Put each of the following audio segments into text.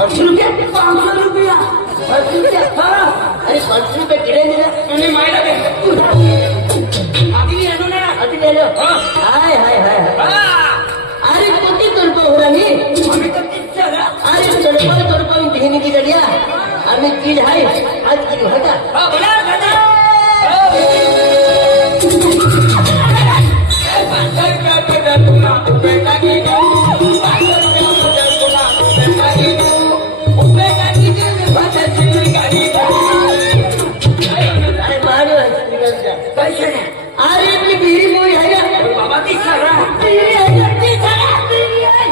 ₹500 ₹500 अरे 500 रुपये किडे दिले आणि मायला दे आधी आणू ना अति दिलं हाय हाय हाय अरे किती तुरपं हो राणी आम्ही तर तीच झाला अरे तुरपं घेणे की गड्या आम्ही किड हाय आज किती होता हा बोला दादा बेटा की अरे आपली बिरी मोरी आहे ना बाबा ती खरा बिरी आहे ती खरा बिरी आहे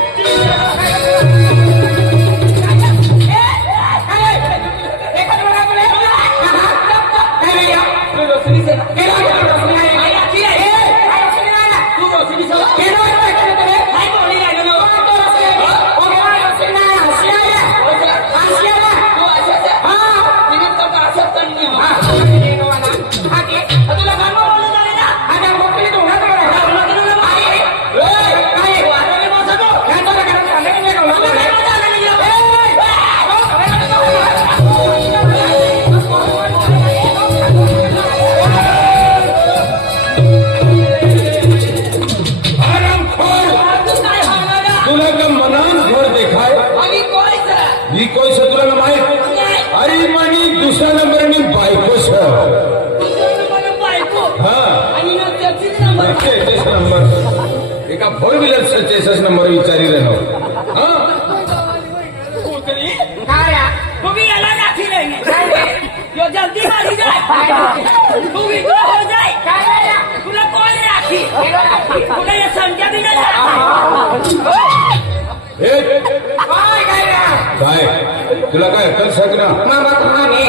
एका 4 व्हीलरचा चेसस नंबर विचारी रहो तुम्ही याला नाठी नाही यो जल्दी मारी जाय तुम्ही तो हो जाय तुला कोण राखी तुला या संख्या बी काय तुला काय कर सकना मामा कहानी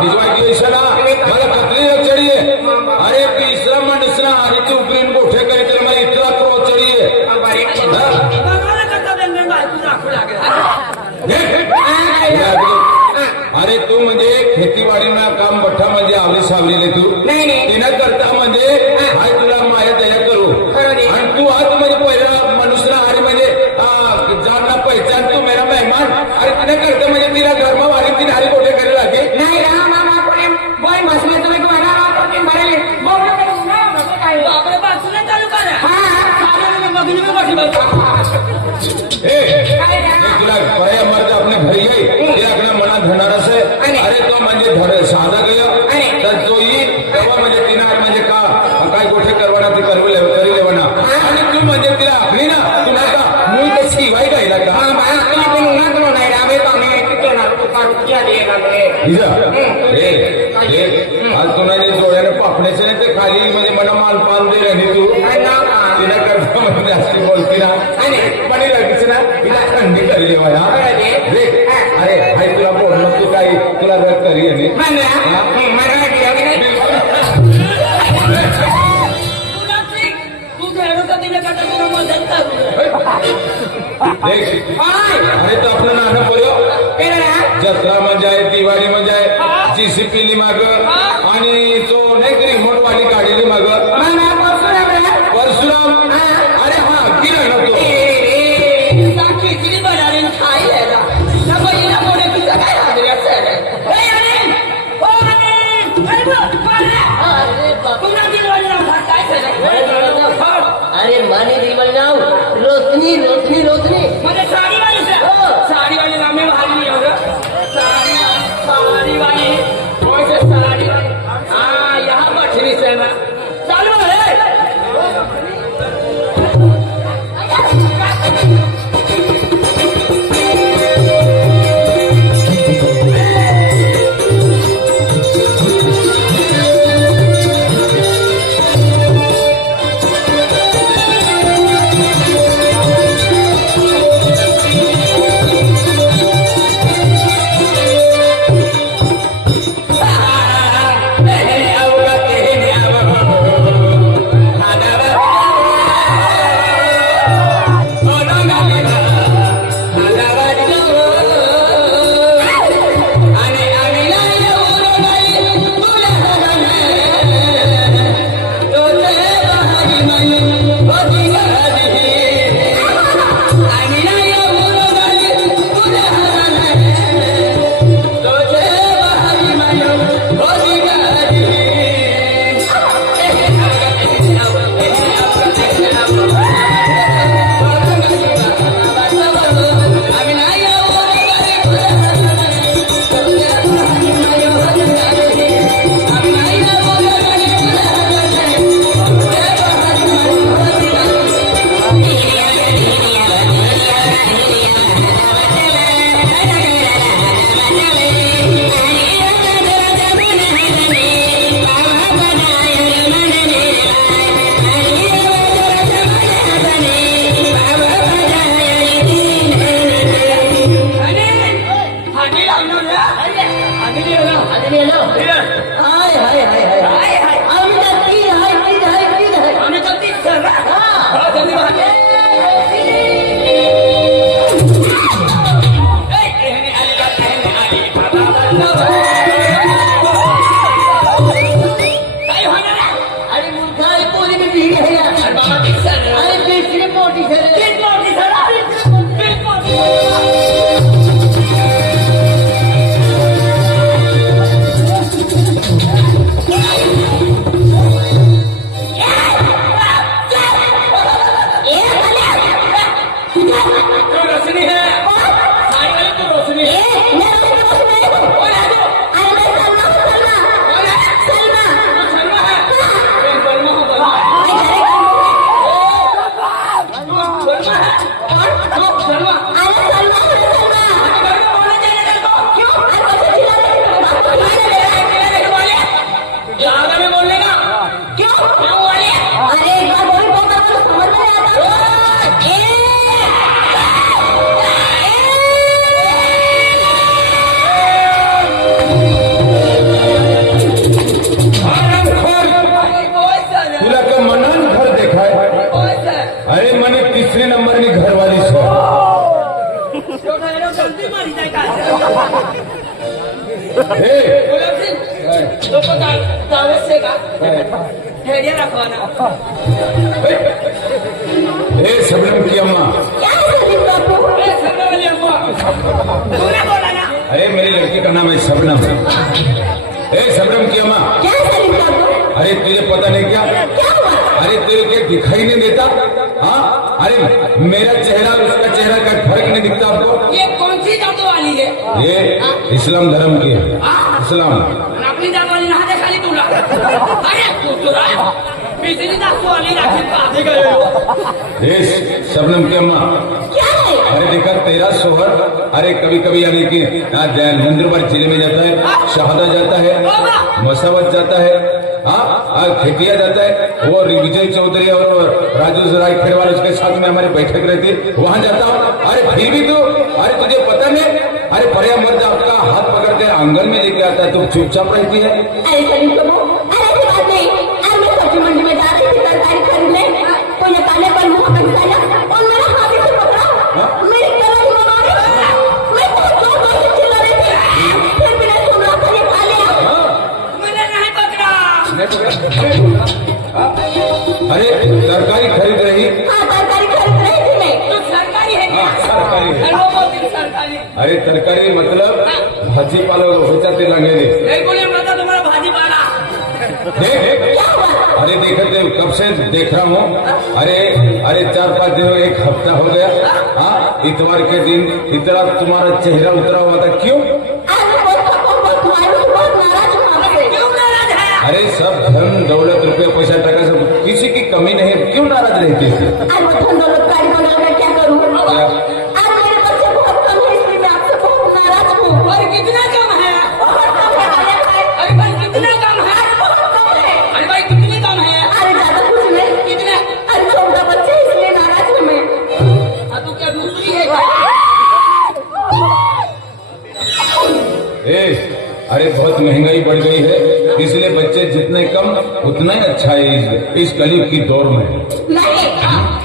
भिजवाई दिवसाला मला कतली चढी आहे अरे तीसरा मनसरा आणि तू उकरीन गोठे करे तर मला इतरा क्रो चढी आहे अरे तू म्हणजे खेतीवाडीना काम बठ्ठा म्हणजे आवली सावलेले तू तिनं करता म्हणजे हाय तुला माया दया करू आणि तू आज म्हणजे पहिला मनुष्य अरे म्हणजे जानना पहचान तू मेरा मेहमान अरे तिने करता म्हणजे तिला घरमा वारी तिने हरी गोठे करे लागे नाही राहा मामा बोय मसले तुम्ही बाजूला चालू करा तुला बऱ्या मर्द आपल्या घरी येईल तिला मनात धरणार असे अरे तो म्हणजे साधा गया तर तो येईल तेव्हा म्हणजे तिनं म्हणजे काय गोष्टी करवाना ती करी लेवना आणि तू म्हणजे तिला आखली ना तुला का मूळ तर शिवाय गायला का आज तुला जोड्याने पापण्याचे नाही ते खाली म्हणजे मला माल पान दे आणि तू तिला करता म्हणजे अशी बोलती ना पण लगेच ना तिला थंडी करी अरे हाय तुला बोलणं तू काही तुला रग करी आणि अरे तो आपलं नाणं पडो जत्रा म्हणजे आहे दिवाळी म्हणजे आहे जीसीपीली माग आणि तो नाही का रिमोट वाली गाडीली माग परशुराम अरे हा किरण होतो खिचडी बनावी खायला अरे मानी दिवल नाव रोशनी रोशनी रोशनी म्हणजे साडीवाली साडीवाली नामे भारी साडीवाली साडीवाली हा यहाँ मछली से ना चालू है तो रोशनी है साड़ी वाली तो रोशनी है मैं रोशनी नहीं हूँ। कौन है तू अरे मैं सलमा हूँ, सलमा। कौन है सलमा। तू शर्मा है मैं बलमा हूँ बलमा मैं घर का शर्मा है कौन तू शर्मा अरे सलमा हूँ, सलमा। घर में बोलना चाहिए तेरे को क्यों? अरे कैसे चिल्ला रहे हो? बाप को मार दे रहा है। ज्यादा में बोलने का क्यों? क्यों वाले अरे एक बार बोली तो समझ में नहीं आता। ए! तुला का मनान घर देखा है? अरे मैंने तीसरे नंबर में घर वाली सर जल्दी मारी जाए का हे लोगों दावत से का धैर्य रखवाना हे सबनम की अम्मा, क्या है सलीम बापू? अरे शर्मा वाली अम्मा तूने बोला ना अरे मेरी लड़की का नाम है शबनम। हे सबनम की अम्मा, क्या है सलीम बापू? अरे तुझे पता नहीं क्या? क्या हुआ? अरे तेरे के दिखाई नहीं देता? हाँ, अरे मेरा चेहरा और उसका चेहरा का फर्क नहीं दिखता आपको? ये कौन सी जात वाली है ये इस्लाम धर्म की है। इस्लाम अपनी जात वाली नहा देखा ली तुला अरे तू तो पिछली जात वाली राखी आधे गए हे शबनम की अम्मा, क्या है? अरे देखा तेरा शोहर, अरे कभी कभी यानी कि नंदुरबार जिले में जाता है, शहादा जाता है, मसावत जाता है, हाँ खेतिया जाता है, वो विजय चौधरी और राजू राय खेरवाल उसके साथ में हमारी बैठक रहती है, वहां जाता हूँ। अरे फिर भी तू, अरे तुझे पता नहीं? अरे पर्या मर्द आपका हाथ पकड़ के आंगन में लेके आता है, तुम चुपचाप रहती है। अरे सलीम बाबू, अरे ऐसी बात नहीं। अरे मैं सब्जी मंडी में जा रही थी तरकारी खरीदने, तो ये काले पर मुंह बन गया और मेरा हाथ से पकड़ा, मेरी कलर मारी। मैं बहुत जोर जोर से चिल्ला रही थी, फिर भी नहीं सुन रहा था। ये खा लिया। मैंने नहीं पकड़ा अरे तरकारी खरीद रही? हाँ, तरकारी खरीद रही थी मैं। तू सरकारी है क्या हाँ, सरकारी है। हेलो मोदी सरकारी अरे तरकारी मतलब भाजीपाला होता ते लागेली। एक बोले बता तुम्हारा भाजी पाला देख क्या हुआ? अरे देखते कब से देख रहा हूँ। अरे 4-5 दिन, एक हफ्ता हो गया। हाँ, इतवार के दिन इतना तुम्हारा चेहरा उतरा हुआ था, क्यों? अरे मैं बहुत मायूस, बहुत नाराज हूँ आपसे। क्यों नाराज है अरे सब धन दौलत रुपया पैसा टका सब किसी की कमी नहीं है, क्यों नाराज रहती है? अरे वो धन दौलत गाड़ी बना मैं क्या करूँ? आज मेरे बच्चे बहुत कम है, इसलिए मैं आपसे बहुत नाराज हूँ। और कितना कम है बहुत कम है, अरे भाई कितना कम है बहुत कम है। अरे भाई कितनी कम है अरे ज्यादा कुछ नहीं। कितने अरे 14 बच्चे, इसलिए नाराज हूँ मैं। हाँ तू क्या दूसरी है क्या ए, अरे बहुत महंगाई बढ़ गई है, इसलिए बच्चे जितने कम उतना ही अच्छा है इस कलयुग की दौर में। नहीं,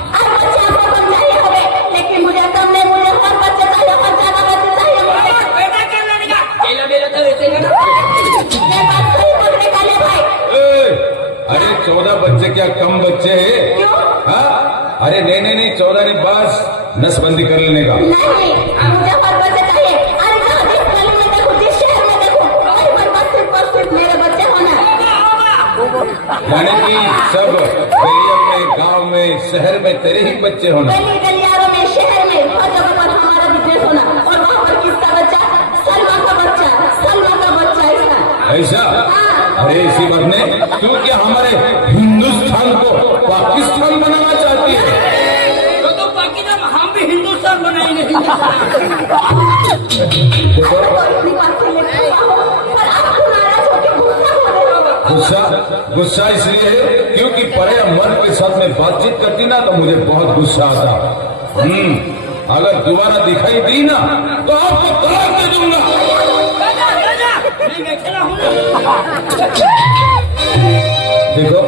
अब बच्चे आपको कम चाहिए होंगे, लेकिन मुझे कम नहीं, मुझे हर बच्चे चाहिए, हर ज्यादा बच्चे चाहिए मुझे। पैदा कर लेने का केला बेला तो वैसे ना ये बात सही पकड़े काले भाई। ए, अरे 14 बच्चे क्या कम बच्चे हैं? क्यों? हाँ, अरे नहीं 14 नहीं, बस नसबंदी कर लेने का। नहीं, मुझे हर बच्चे चाहिए। अरे जहाँ जिस गली में देखो, जिस शहर में देखो, वहीं पर बस सिर्फ मेरे बच्चे होना। यानी कि सब गलियों में, गांव में, शहर में तेरे ही बच्चे होना। गली गलियारों में, शहर में, हर जगह पर हमारा बिजनेस होना। और वहाँ पर किसका बच्चा? सलमा का बच्चा, सलमा का बच्चा इसका। ऐसा? अरे इसी बात ने तू क्या हमारे हिंदुस्तान को पाकिस्तान बनाना चाहती है? तो बाकी जब हम भी हिंदुस्तान बनाएंगे हिंदुस्तान देखो, तो इतनी बात से लेकर आया हूँ, और आपको नाराज होकर गुस्सा हो रहे हो। गुस्सा इसलिए है क्योंकि परे मर्द के साथ में बातचीत करती ना तो मुझे बहुत गुस्सा आता। अगर दोबारा दिखाई दी ना तो आपको तलाक दे दूंगा। नहीं मैं खेला हूँ ना देखो,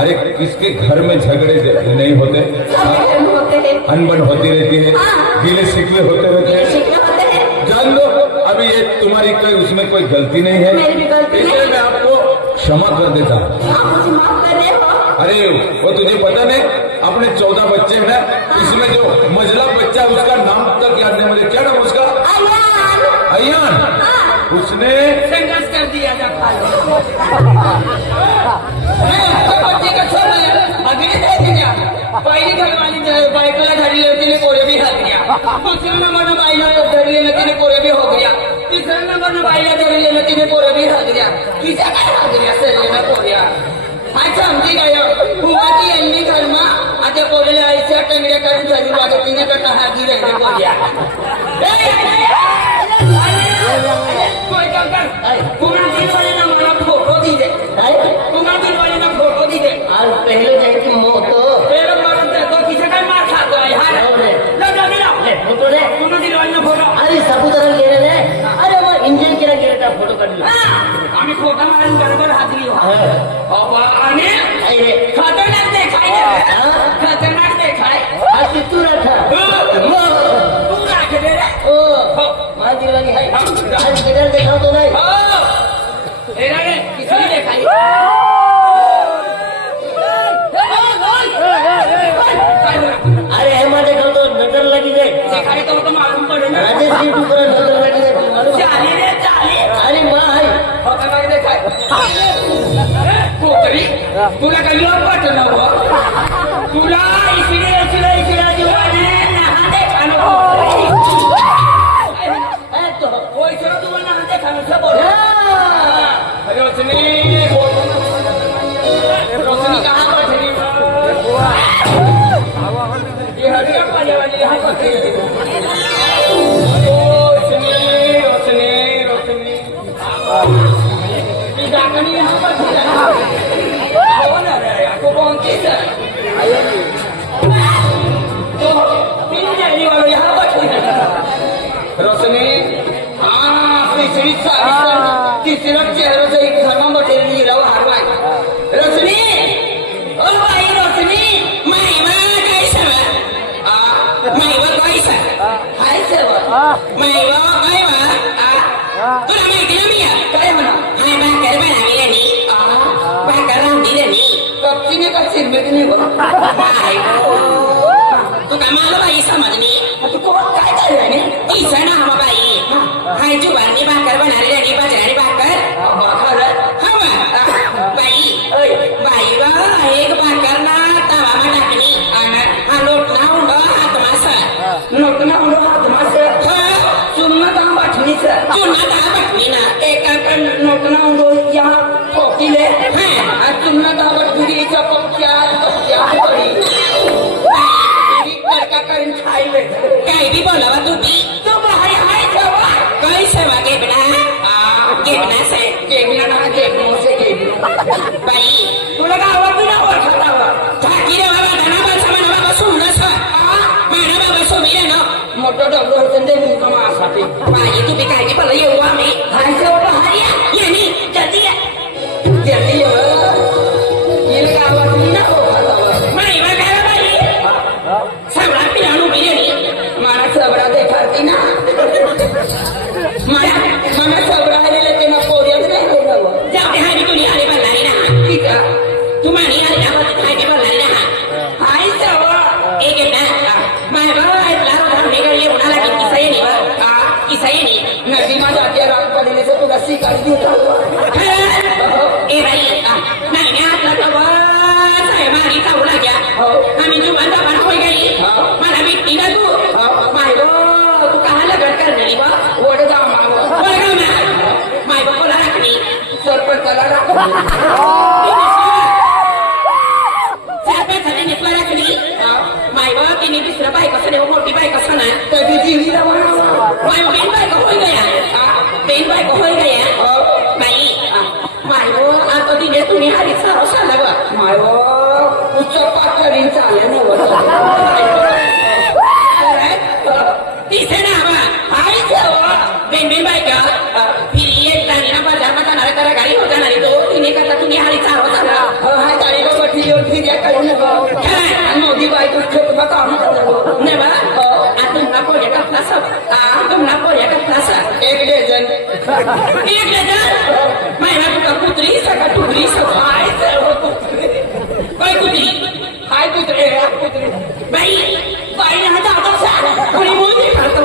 अरे किसके घर में झगड़े नहीं होते? सबके घर में होते हैं, अनबन होती रहती है, गिले शिकवे होते रहते हैं। शिकवे होते हैं। जान लो, अभी ये तुम्हारी कोई उसमें कोई गलती नहीं है, मेरी भी गलती नहीं। इसलिए मैं आपको क्षमा कर देता हूँ। आप मुझे माफ कर रहे हो। अरे वो तुझे पता नहीं, अपने 14 बच्चे हैं ना, इसमें जो मजला बच्चा उसका नाम तक याद नहीं मुझे, क्या नाम उसका? अयान। अयान। उसने संघर्ष कर दिया जा खा लो मैं उसको बच्चे का छोड़ दिया अभी नहीं दे दिया पहिली घरवाली बायकोला धरली तिने कोरे भी हात गया दुसऱ्या नंबरनं बाईला धरलेलं तिने कोरे भी हो गया तिसऱ्या नंबरनं बाईला धरलेलं तिने कोरे भी हात गया तिच्या काय हात गया सरलेलं कोऱ्या हा समजी काय फुवाची यांनी घरमा आता पोरेला आईच्या टंगड्या करून झाली वाटत तिने कटा हाती राहिले कोऱ्या कुमार दिलवाले ना मला फोटो दिले कुमार दिलवाले ना फोटो दिले आज पहिलं जायची मोठं पेड़ मारून तो किसे काय मार खातो आहे हा फोटो रे कुमार दिलवाले ना फोटो अरे सापुतारा गेलेले अरे मग इंजिन केला गेला फोटो काढला आम्ही फोटो मारून बरोबर हात घेऊ आणि खतरनाक देखाय खतरनाक देखाय आज तू तू राखे रे ओ माझी लगी आहे आज किधर दिखावतो नाही रे किसी देखाई अरे हे माझे दिखावतो नजर लगी जाए देखाई तो मालूम पड़े ना राजेश तू पर नजर लगी जाए मालूम चाली रे चाली अरे माँ है फोटो काय देखाय कोकरी तुला काही पट नव तुला इकडे जीवाने नहा देखानो कोई चलो तू नहा देखानो सब बोल रोशनी रोशनी कहाँ बैठी ये हरिया पाने वाली यहाँ बैठी रोशनी रोशनी रोशनी ये डाकनी यहाँ बैठी है कौन है आपको कौन किस है तो तीन जैनी वाले यहाँ बैठी है रोशनी तिसऱ्या चेहऱ्याचं एक थर्मामीटर लिहिलं हारवाय रोशनी ओ बाई रोशनी मायवा काय सवा मायवा काय सवा हाय सवा मायवा तुला माहिती ना मी काय म्हणा हाय भाकर बनावी नी भाकर रांधली नी कपचीने का चिरमेकनी तू काय मला बाई समजनी तू काय काय नी तिसऱ्या ना हवा बाई हाय जुबानी भाकर बनावी नी बाजरी भाकर बाई बा एक भाकर ना तवा टाकणी हा लोट ना उंडो हात मास लोट ना उंडो हात मास चुन्ना दहा बाटणीच चुन्ना दहा बाटणी ना एका नोट ना उंडो या पोकीले चुन्ना दहा बाटणीच्या पक्क्या पडी करका करून खायले काय बी बोलावा तुम्ही तो बाहेर हाय ठेवा काय सेवा घेबना घेबना से घेबना ना घेबनो से घेबनो बाई तुला गावात तुला ओळखतावा ठाकी रे बाबा धना बाबा म्हणा बाबा सोनस म्हणा बाबा सोमीले ना मोठं डबल होतं ते मुका मासाठी बाई तुम्ही काय की मला येऊ आम्ही हायचे बाबा हरिया यानी जल्दी जल्दी ये गावात ना ओळखतावा माई वा काय बाई सगळा पिराणू बिर्याणी मला सबरा देखाती ना मला सबरा आलेले ते ना पोरियात नाही बोलावं जाऊ दे हाय तुली आले बनलारी ना ठीक आहे तू मानी आले ना मग हाय बनलारी ना हाय सवा एक ना माय बाबा इतला धावणे गळी उन्हाला की किसा येणी नदीमा जाते रात पडले तर तुला शिकारी देऊ ए बाई नाही ना आपला तवा मारी चावला घ्या आम्ही जुमान दाबा होई गई मला भेटली ना तू माय तू कहा लगन करणारी बा वडगाव माय बापाला राखणी सरपंचाला सरपंचाने नेपला राखणी माय बाबा तिने दुसऱ्या बायकासने मोठी बायकासा ना कधी जीवीला माय बेन बायका होई गया बेन बायका होई गया बाई माय आता तिने तुम्ही हरी सारो साला बा माय उच्च पातळी चाले तिथे ना हाय बेन बेन बायका फिरी एक जाणी ना बाजारमा जाणार करा गाडी हो जाणार तो तिने करता तुम्ही हारी चार होता हाय गाडी को बठी येऊन फिर्या करू नका मोदी बायको छोट बा काम ने बा तुमना पोऱ्या का प्लासा तुमना पोऱ्या का प्लासा एक डझन मायना तुका कुत्री सका टुकरी सफाय काय कुत्री हाय कुत्री बाई बाई ना जातो सा कोणी मुंडे खातो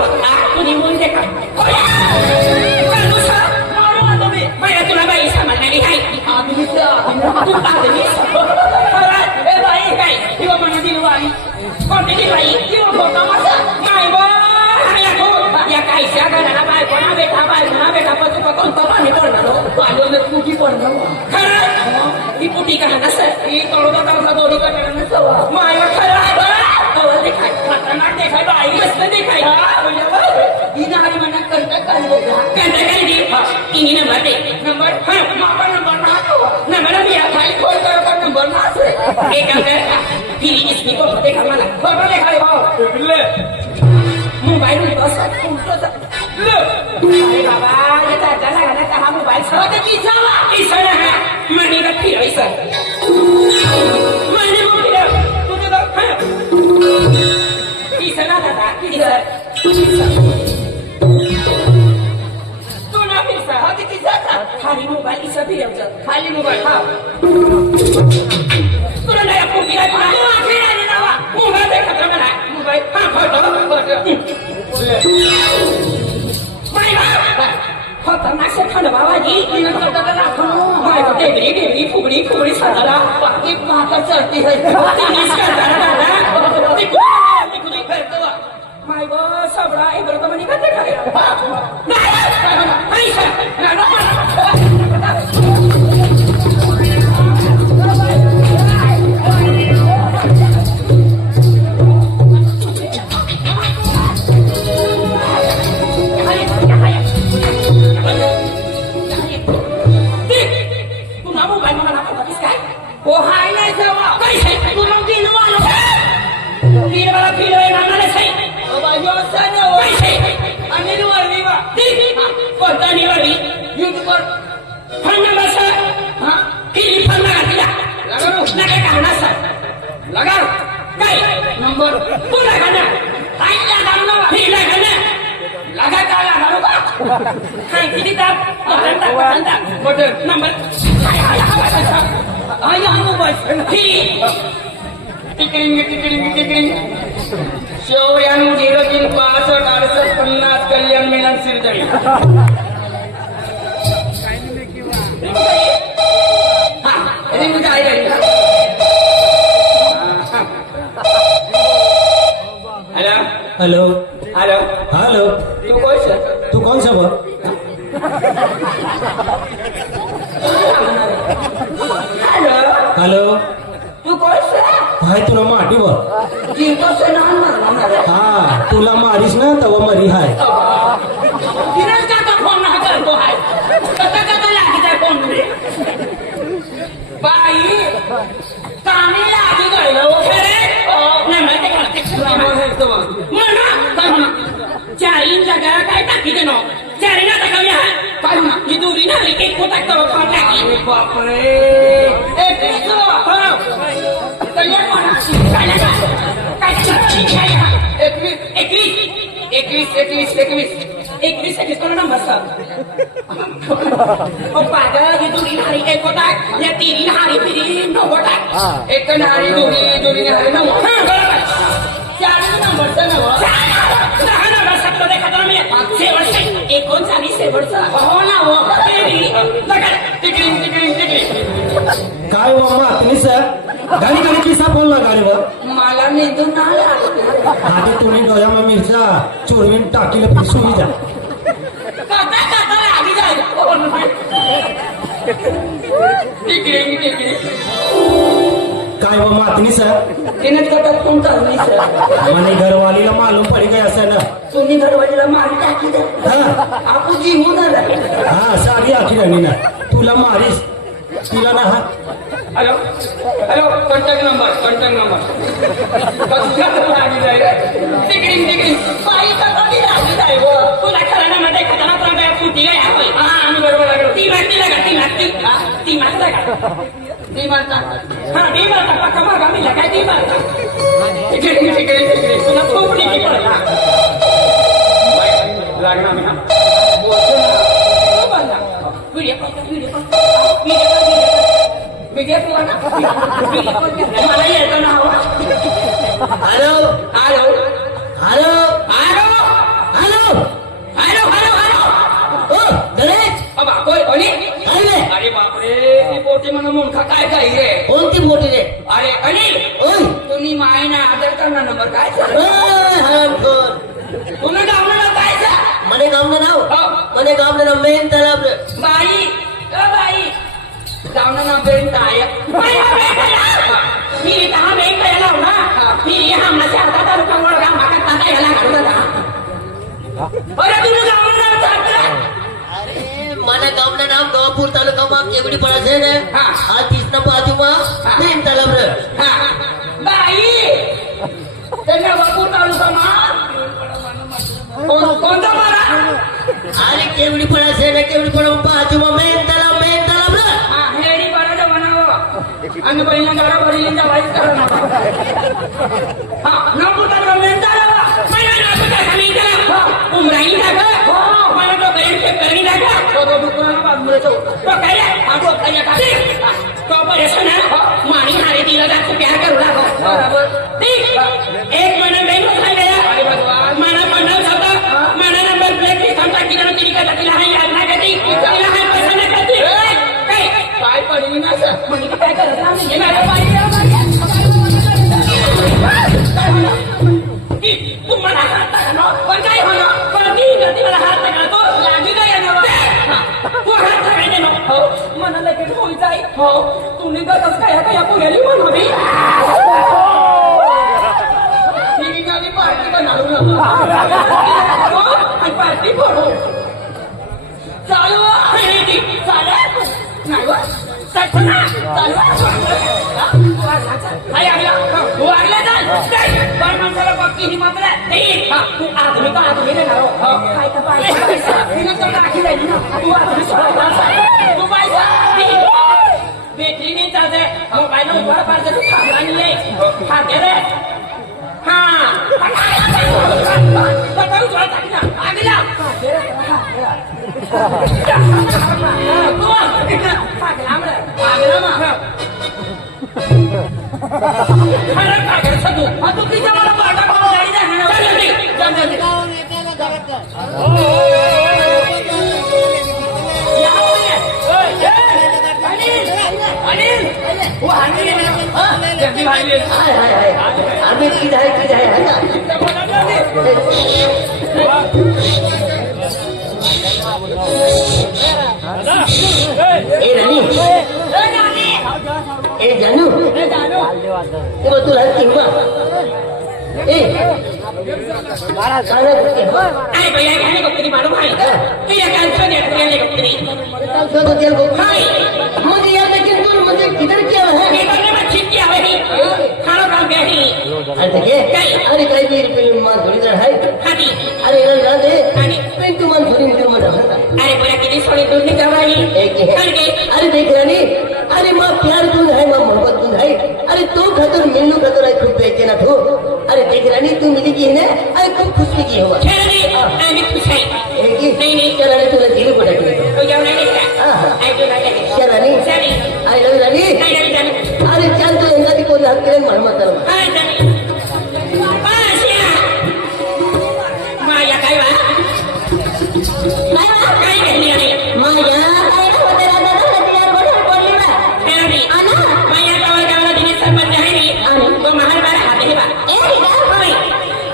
कोणी मुंडे खा मायना तुला बाई सामान्याने हाय आदमी ए बाई काय किंवा मना दिलवारी कोणती ती बाई ती होता माझा माय बा या कायच्या घराला बायकोना बेटा पण तू कोणता पाणी पडणार पाणी कुठी पडणार खरं ती कुठी का नसत ती तोडगा तावसा दोडी का नसत माय खरं देखाय खतरनाक देखाय बाई मस्त देखाय ही नारी म्हणा कंटा दी तिने नंबर दे नंबर हा मापा नंबर ना नंबर दिया खाली खोल कर नंबर ना से एक अंदर फिर इसकी को देखा मला फोटो देखाय भाऊ बिल्ले मोबाईल में बस उल्टा अरे बाबा ये दादा लगा कहा मोबाईल सर की सर है मनी का फिर ऐसा मनी को फिर तुझे तो किसर ना दादा किसर तू ना फिर सा हा किती जाता खाली मोबाईल इसा फिर खाली मोबाईल हा तुला नाही आपण काय फिर आली ना मोबाईल देखा तर मला मोबाईल हा फोटो खतरनाक से खंड बाबा जी डेबरी फुगड़ी सारा बाकी माता चढ़ती है माय बा सबड़ा इधर तो मनी करते शौर्यानु 03656850 कल्याण मिलन सिरदळी हेलो हेलो हेलो तू कौन सा बो हेलो तू कौन सा भाई तुला माटी बो जिनको से नाम मारना हाँ तुला मारीस ना तव मरी हाय किरण का तो फोन ना करतो आहे कता लागी जाय फोन रे बाई कामी लागी गयो खरे नाही माहिती का म्हणा चारीन जगा काय टाकी देनो चारीन आता कमी आहे काय म्हणा ही दुरी ना एक पोता तो खाऊन टाकी बाप रे एक किलो हा तयार म्हणा एकवीस कोण नंबर सर पागल ही दुरी नारी एक होता या तिरी नारी फिरी नऊ होता एक नारी दुरी नारी नऊ बरोबर चार नंबरचं नव दहा नंबर सप्त देखा तर मी शेवटचे 39 शेवटचं हो ना हो तिकडी काय वो मातनी सर गाडी किसा फोन ला गाडीवर मला निंदून आला आधी तुम्ही डोळ्यामा मिरचा चोरवीन टाकीला पिसुई जा कथा आधी जाईल तिकडे काय वो मातनी सर तिने कथा फोन करली सर मने घरवालीला मालूम पडी गई असेल ना तुम्ही घरवालीला मारी टाकी दे हाँ आपू जी होणार हाँ सारी आखी राणी ना तुला मारीस तिला ना हा हेलो कॉन्टॅक्ट नंबर लागी जाय तिकडी बाई कधी लागी जाय वो तुला खरं ना मध्ये खतना तर बॅग फुटी गया होय हा आम्ही बरोबर लागलो ती मारता पक्का मागा मी लगाय ती मारता तिकडी तुला खूप निकी पडला लागणार मी हा व्हिडिओ मला येतो ना hello hello hello hello hello hello ओ गणेश कोणी अरे अरे बापरे ती पोटी म्हणून मुंखा काय रे कोणती मोठी रे अरे अनिल ओय तू तुम्ही माय ना आदर करणार नंबर काय झालं हरामखोर पुन्हा गावलं नाव काय सा? મને ગામનું નામ हो. મને ગામનું નામ મેન તલાબ बाई बाई गावनं नाव बेन काय मी दहा बेन काय लाव ना मी हा माझ्या हातात रुपयावर काम भागात टाका याला घालून जा बरं तुम्ही गावनं नाव सांगता અરે મને ગામનું નામ ગવાપુર તાલુકામાં કેવડી પડે છે ને હા. આ 30 ના બાજુમાં મેન તલાબ हा बाई त्यांना वपूर तालुकाમાં कोणता मारा અરે કેવડી પડે છે ને કેવડી પડે બાજુમાં મેન તલાબ हा हेडी बराडं म्हणावं आणि बहिणा गाडा भरलीचा वाईट करा हा नको तर मेंटा लावा मला नको तर खाली करा उमराई टाका हो मला तो बहीण चेक करणी टाका तो दुकान बाजूला तो काय हा तो काय टाके तो परेशान आहे माणी हारे तिला जास्त प्यार करू लागो बरोबर ठीक एक महिना बेंगो खाय गया अरे भगवान मला म्हणणार होता मला नंबर प्लेट की संख्या किती तिने का तिला हाय याद ना करती तिला हाय पैसा ना करती काय पडली ना सर म्हणजे काय करत आम्ही हे माझ्या पायी तुम्हाला हात टाका पण काय होणार पण मी करते मला हात टाका तो लागी काय येणार तू हात टाकायचे ना हो मला लगेच होईल जाई हो तुम्ही कसं काय आता या पुण्याली म्हणावी ही नवी पार्टी बनवू नका आणि पार्टी करू चालू आहे चालू नाही सटना चालू काय आगला तू आगला काय पण माणसाला पक्की ही मात्र नाही तू आदमी का आदमी देणार हो काय तर पाहिजे तू टाकी जाईल ना तू आदमी सोडा तू पाहिजे बेटी नाही चालते मोबाईल वर पाहिजे तू खाला नाही खाते रे हा बताऊ तुला टाकला आगला आम्ही की आहे ए राणी ए जानू ते मग तुला किंवा ए अरे भैया कहने को तेरी मालूम है तो ये कैंसर ने कहने को तेरी तो तेल को मुझे यार लेकिन तू मुझे किधर क्या है ये करने में ठीक क्या है खाना काम क्या है अरे ये अरे काही भी रुपये मान थोड़ी देर है हादी अरे ना दे पण तू मान थोड़ी मुझे मत अरे भैया कितनी सोनी दूर नहीं जा रही एक है अरे देख रानी अरे माँ प्यार तुम है माँ मोहब्बत तुम है अरे तू खतर मिलू खतर खूब बेचे ना तू अरे देख रानी तू मिली की है ना अरे खूब खुश भी की हो नहीं खुश है नहीं चल रानी तुला दिल को डाल तो जाओ नहीं चल रानी आई लव रानी अरे चल तू इंगा ती कोण हात केलं म्हणून